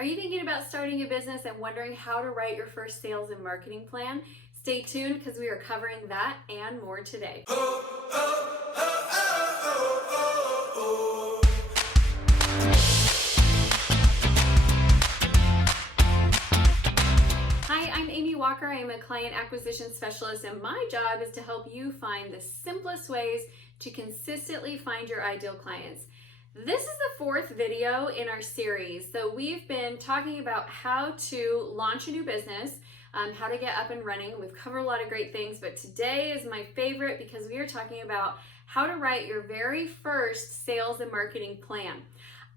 Are you thinking about starting a business and wondering how to write your first sales and marketing plan? Stay tuned because we are covering that and more today. Hi, I'm Amy Walker. I am a client acquisition specialist, and my job is to help you find the simplest ways to consistently find your ideal clients. This is the fourth video in our series. So we've been talking about how to launch a new business, how to get up and running. We've covered a lot of great things, but today is my favorite because we are talking about how to write your very first sales and marketing plan.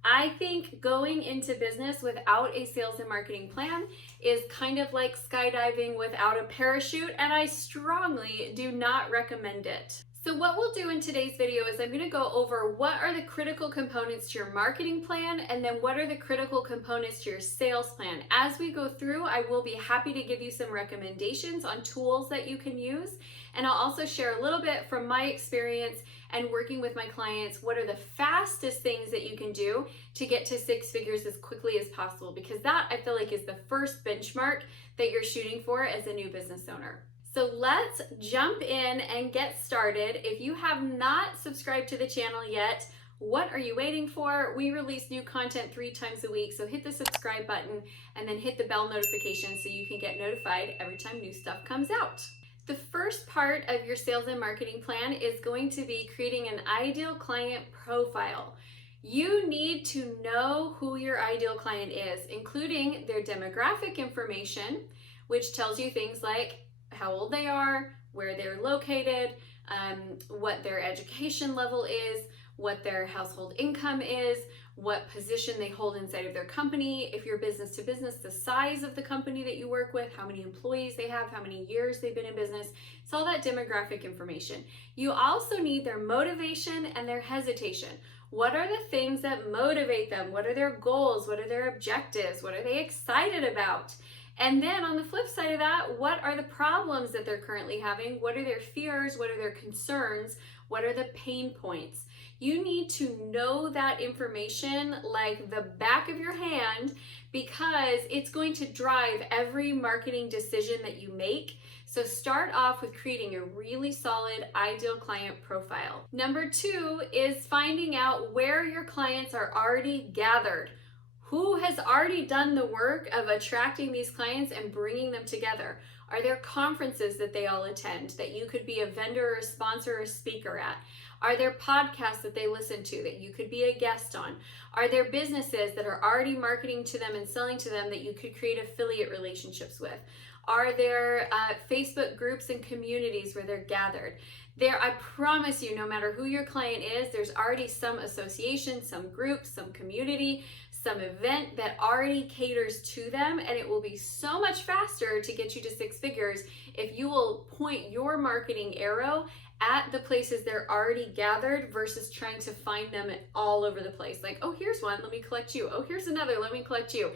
I think going into business without a sales and marketing plan is kind of like skydiving without a parachute, and I strongly do not recommend it. So what we'll do in today's video is I'm going to go over what are the critical components to your marketing plan, and then what are the critical components to your sales plan. As we go through, I will be happy to give you some recommendations on tools that you can use, and I'll also share a little bit from my experience and working with my clients, what are the fastest things that you can do to get to six figures as quickly as possible, because that I feel like is the first benchmark that you're shooting for as a new business owner. So let's jump in and get started. If you have not subscribed to the channel yet, what are you waiting for? We release new content 3 times a week, so hit the subscribe button and then hit the bell notification so you can get notified every time new stuff comes out. The first part of your sales and marketing plan is going to be creating an ideal client profile. You need to know who your ideal client is, including their demographic information, which tells you things like how old they are, where they're located, what their education level is, what their household income is, what position they hold inside of their company. If you're business to business, the size of the company that you work with, how many employees they have, how many years they've been in business. It's all that demographic information. You also need their motivation and their hesitation. What are the things that motivate them? What are their goals? What are their objectives? What are they excited about? And then on the flip side of that, what are the problems that they're currently having? What are their fears? What are their concerns? What are the pain points? You need to know that information like the back of your hand, because it's going to drive every marketing decision that you make. So start off with creating a really solid ideal client profile. Number 2 is finding out where your clients are already gathered. Who has already done the work of attracting these clients and bringing them together? Are there conferences that they all attend that you could be a vendor or a sponsor or a speaker at? Are there podcasts that they listen to that you could be a guest on? Are there businesses that are already marketing to them and selling to them that you could create affiliate relationships with? Are there Facebook groups and communities where they're gathered? I promise you, no matter who your client is, there's already some association, some group, some community, some event that already caters to them, and it will be so much faster to get you to 6 figures if you will point your marketing arrow at the places they're already gathered versus trying to find them all over the place. Like, oh, here's one, let me collect you. Oh, here's another, let me collect you.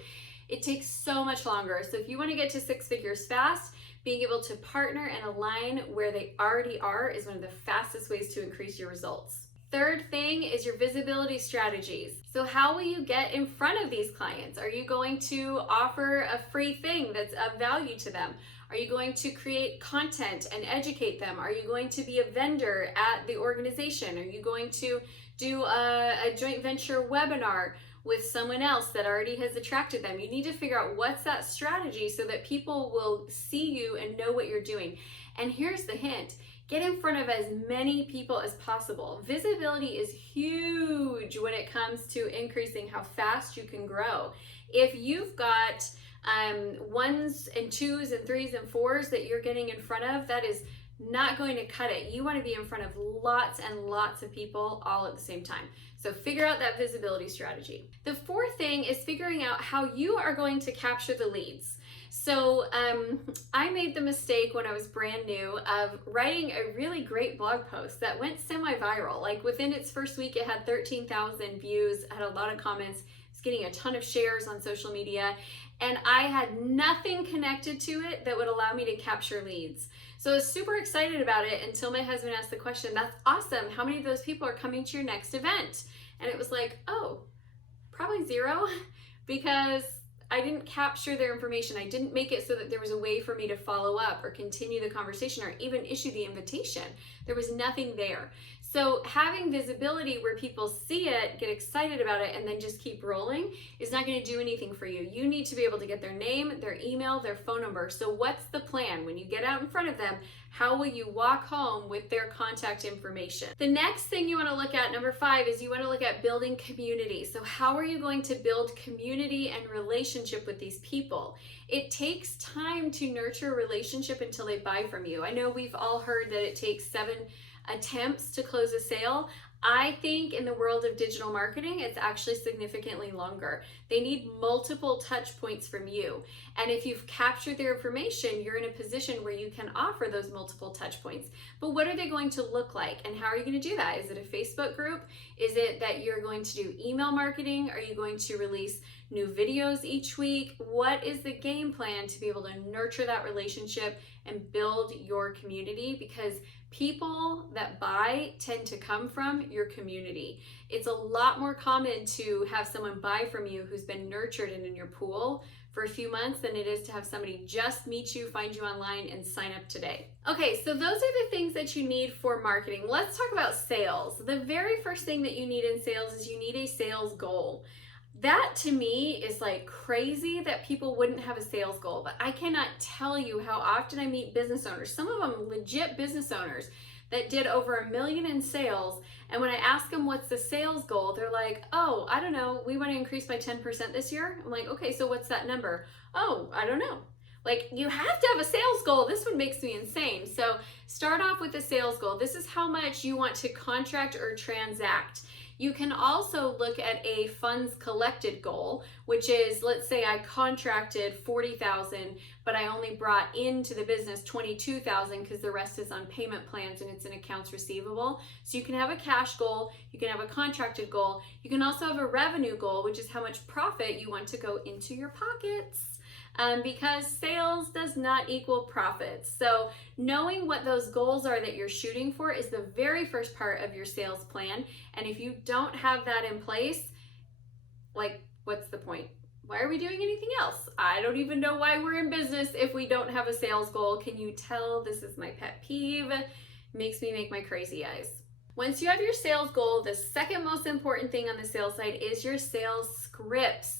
It takes so much longer. So if you want to get to 6 figures fast, being able to partner and align where they already are is one of the fastest ways to increase your results. Third thing is your visibility strategies. So how will you get in front of these clients? Are you going to offer a free thing that's of value to them? Are you going to create content and educate them? Are you going to be a vendor at the organization? Are you going to do a joint venture webinar with someone else that already has attracted them? You need to figure out what's that strategy so that people will see you and know what you're doing. And here's the hint. Get in front of as many people as possible. Visibility is huge when it comes to increasing how fast you can grow. If you've got 1s and 2s and 3s and 4s that you're getting in front of, that is not going to cut it. You want to be in front of lots and lots of people all at the same time. So figure out that visibility strategy. The fourth thing is figuring out how you are going to capture the leads. So I made the mistake when I was brand new of writing a really great blog post that went semi-viral. Like within its first week, it had 13,000 views, had a lot of comments, it's getting a ton of shares on social media, and I had nothing connected to it that would allow me to capture leads. So I was super excited about it until my husband asked the question, that's awesome, how many of those people are coming to your next event? And it was like, oh, probably 0, because I didn't capture their information. I didn't make it so that there was a way for me to follow up or continue the conversation or even issue the invitation. There was nothing there. So having visibility where people see it, get excited about it, and then just keep rolling is not going to do anything for you. You need to be able to get their name, their email, their phone number. So what's the plan? When you get out in front of them, how will you walk home with their contact information? The next thing you want to look at, number 5, is you want to look at building community. So how are you going to build community and relationship with these people? It takes time to nurture a relationship until they buy from you. I know we've all heard that it takes 7 attempts to close a sale. I think in the world of digital marketing, it's actually significantly longer. They need multiple touch points from you. And if you've captured their information, you're in a position where you can offer those multiple touch points. But what are they going to look like? And how are you going to do that? Is it a Facebook group? Is it that you're going to do email marketing? Are you going to release new videos each week? What is the game plan to be able to nurture that relationship and build your community? Because people that buy tend to come from your community. It's a lot more common to have someone buy from you who's been nurtured and in your pool for a few months than it is to have somebody just meet you, find you online, and sign up today. Okay, so those are the things that you need for marketing. Let's talk about sales. The very first thing that you need in sales is you need a sales goal. That to me is like crazy that people wouldn't have a sales goal, but I cannot tell you how often I meet business owners, some of them legit business owners that did over $1 million in sales. And when I ask them what's the sales goal, they're like, oh, I don't know, we want to increase by 10% this year. I'm like, okay, so what's that number? Oh, I don't know. Like, you have to have a sales goal. This one makes me insane. So start off with a sales goal. This is how much you want to contract or transact. You can also look at a funds collected goal, which is, let's say I contracted 40,000, but I only brought into the business 22,000 because the rest is on payment plans and it's in accounts receivable. So you can have a cash goal, you can have a contracted goal, you can also have a revenue goal, which is how much profit you want to go into your pockets. Because sales does not equal profits. So knowing what those goals are that you're shooting for is the very first part of your sales plan. And if you don't have that in place, like, what's the point? Why are we doing anything else? I don't even know why we're in business if we don't have a sales goal. Can you tell this is my pet peeve? Makes me make my crazy eyes. Once you have your sales goal, the second most important thing on the sales side is your sales scripts.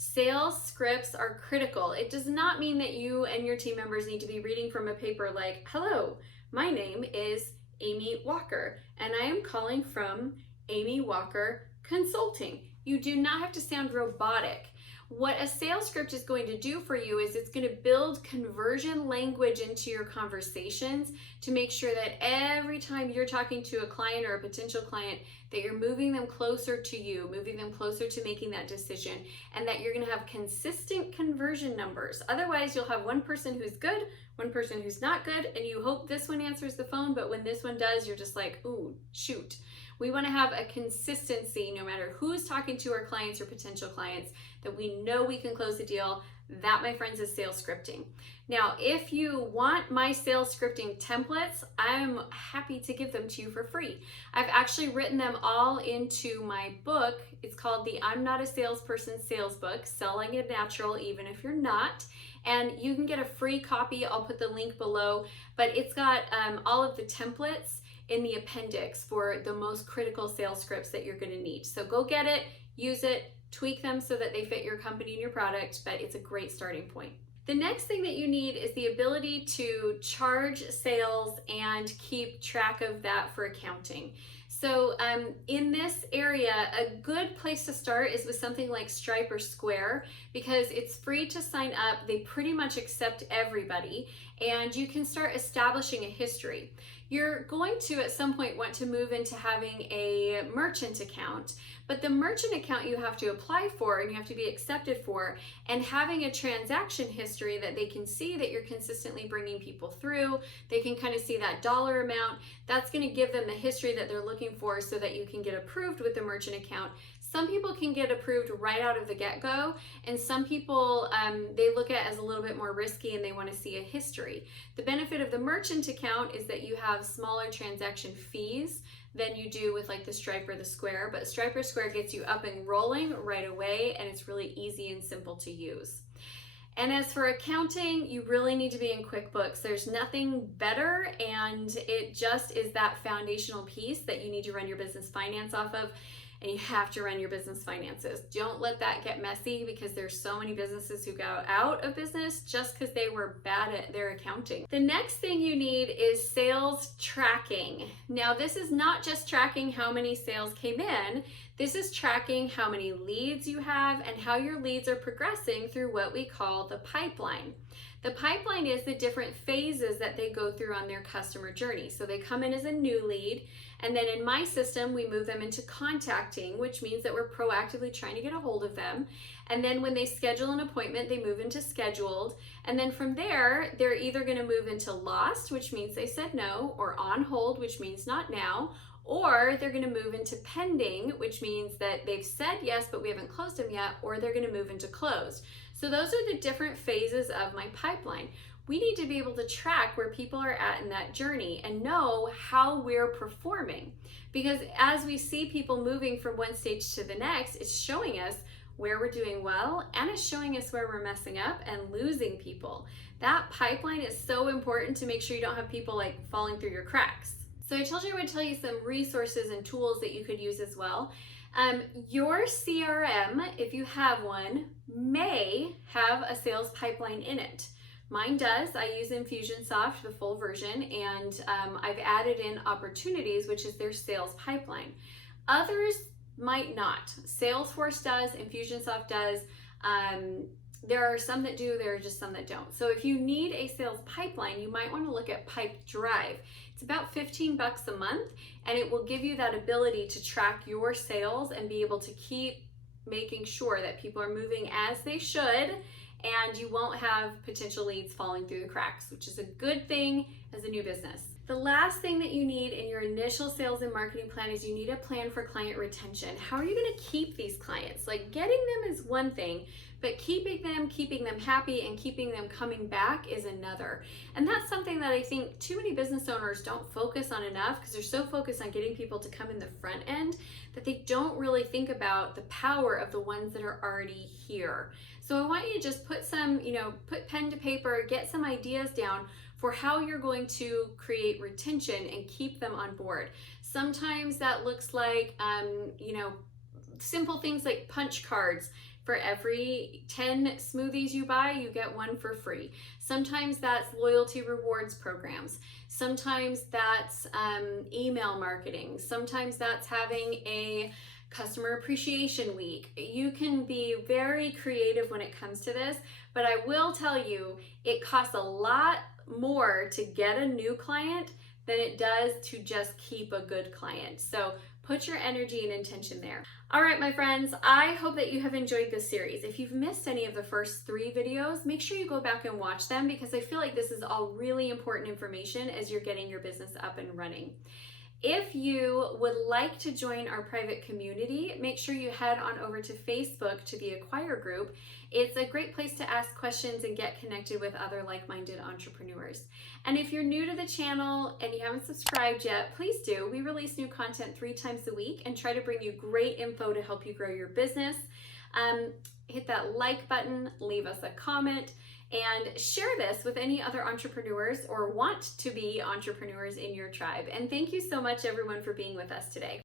Sales scripts are critical. It does not mean that you and your team members need to be reading from a paper like, hello, my name is Amy Walker, and I am calling from Amy Walker Consulting. You do not have to sound robotic. What a sales script is going to do for you is it's going to build conversion language into your conversations to make sure that every time you're talking to a client or a potential client, that you're moving them closer to you, moving them closer to making that decision, and that you're going to have consistent conversion numbers. Otherwise, you'll have one person who's good, one person who's not good, and you hope this one answers the phone, but when this one does, you're just like, ooh, shoot. We want to have a consistency no matter who's talking to our clients or potential clients, that we know we can close the deal. That, my friends, is sales scripting. Now, if you want my sales scripting templates, I'm happy to give them to you for free. I've actually written them all into my book. It's called the I'm Not a Salesperson Sales Book, Selling It Natural Even If You're Not. And you can get a free copy. I'll put the link below, but it's got all of the templates in the appendix for the most critical sales scripts that you're going to need. So go get it, use it, tweak them so that they fit your company and your product, but it's a great starting point. The next thing that you need is the ability to charge sales and keep track of that for accounting. So in this area, a good place to start is with something like Stripe or Square, because it's free to sign up. They pretty much accept everybody, and you can start establishing a history. You're going to at some point want to move into having a merchant account, but the merchant account you have to apply for and you have to be accepted for, and having a transaction history that they can see that you're consistently bringing people through. They can kind of see that dollar amount. That's going to give them the history that they're looking for so that you can get approved with the merchant account. Some people can get approved right out of the get-go, and some people, they look at it as a little bit more risky and they want to see a history. The benefit of the merchant account is that you have smaller transaction fees than you do with like the Stripe or the Square, but Stripe or Square gets you up and rolling right away, and it's really easy and simple to use. And as for accounting, you really need to be in QuickBooks. There's nothing better, and it just is that foundational piece that you need to run your business finance off of, and you have to run your business finances. Don't let that get messy, because there's so many businesses who go out of business just because they were bad at their accounting. The next thing you need is sales tracking. Now, this is not just tracking how many sales came in. This is tracking how many leads you have and how your leads are progressing through what we call the pipeline. The pipeline is the different phases that they go through on their customer journey. So they come in as a new lead, and then in my system, we move them into contacting, which means that we're proactively trying to get a hold of them. And then when they schedule an appointment, they move into scheduled. And then from there, they're either going to move into lost, which means they said no, or on hold, which means not now, or they're going to move into pending, which means that they've said yes, but we haven't closed them yet, or they're going to move into closed. So those are the different phases of my pipeline. We need to be able to track where people are at in that journey and know how we're performing. Because as we see people moving from one stage to the next, it's showing us where we're doing well, and it's showing us where we're messing up and losing people. That pipeline is so important to make sure you don't have people like falling through your cracks. So I told you I would tell you some resources and tools that you could use as well. Your CRM, if you have one, may have a sales pipeline in it. Mine does. I use Infusionsoft, the full version, and I've added in Opportunities, which is their sales pipeline. Others might not. Salesforce does, Infusionsoft does. There are some that do, there are just some that don't. So if you need a sales pipeline, you might want to look at Pipedrive. It's about $15 a month, and it will give you that ability to track your sales and be able to keep making sure that people are moving as they should, and you won't have potential leads falling through the cracks, which is a good thing as a new business. The last thing that you need in your initial sales and marketing plan is you need a plan for client retention. How are you going to keep these clients? Like, getting them is one thing, but keeping them happy and keeping them coming back is another. And that's something that I think too many business owners don't focus on enough, because they're so focused on getting people to come in the front end that they don't really think about the power of the ones that are already here. So I want you to just put put pen to paper, get some ideas down for how you're going to create retention and keep them on board. Sometimes that looks like, simple things like punch cards. For every 10 smoothies you buy, you get one for free. Sometimes that's loyalty rewards programs. Sometimes that's email marketing. Sometimes that's having a customer appreciation week. You can be very creative when it comes to this, but I will tell you, it costs a lot more to get a new client than it does to just keep a good client. So put your energy and intention there. All right, my friends, I hope that you have enjoyed this series. If you've missed any of the first 3 videos, make sure you go back and watch them, because I feel like this is all really important information as you're getting your business up and running. If you would like to join our private community, make sure you head on over to Facebook to the Acquire group. It's a great place to ask questions and get connected with other like-minded entrepreneurs. And if you're new to the channel and you haven't subscribed yet, please do. We release new content 3 times a week and try to bring you great info to help you grow your business. Hit that like button, leave us a comment, and share this with any other entrepreneurs or want to be entrepreneurs in your tribe. And thank you so much, everyone, for being with us today.